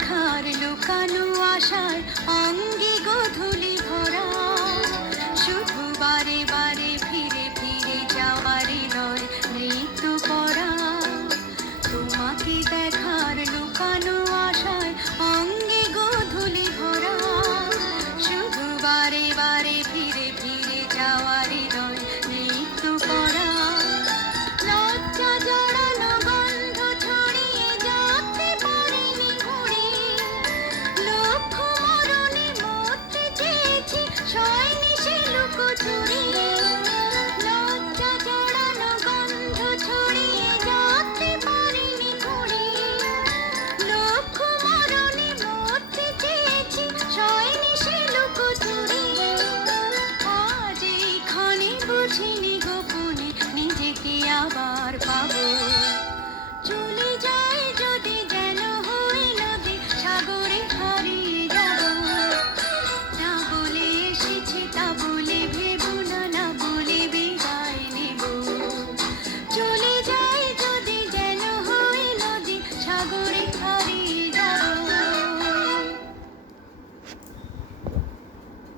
দেখার লুকানো আশায় অঙ্গে গোধূলি ভরা, শুধু বারে বারে ফিরে ফিরে যাওয়ারই নয় মৃত্যু পরা। তোমাকে দেখার লুকানো আশায় অঙ্গে গোধূলি ভরা, শুধু বারে বারে ফিরে ফিরে যাওয়ারই নয় মৃত্যু পরা। লজ্জা জড়ানো গন্ধ ছড়িয়ে যেতে পারিনি ঘুরে, লক্ষ মরণে মরতে চেয়েছি সয়নি সে লুকোচুরি। লজ্জা জড়ানো গন্ধ ছড়িয়ে যেতে পারিনি ঘুরে, লক্ষ মরণে মরতে চেয়েছি সয়নি সে লুকোচুরি। আজ এইখানে বুঝিনি গোপনে নিজেকে আবার পাবো, চলে যায় যদি যেন হয়ে নদী সাগরে হারিয়ে যাব। না বলে এসেছে তা বলে ভেবো না, না বলে বিদায় নেব। চলে যায় যদি যেন হয়ে নদী সাগরে হারিয়ে যাব।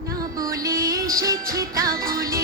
না বলে এসেছে তা বলে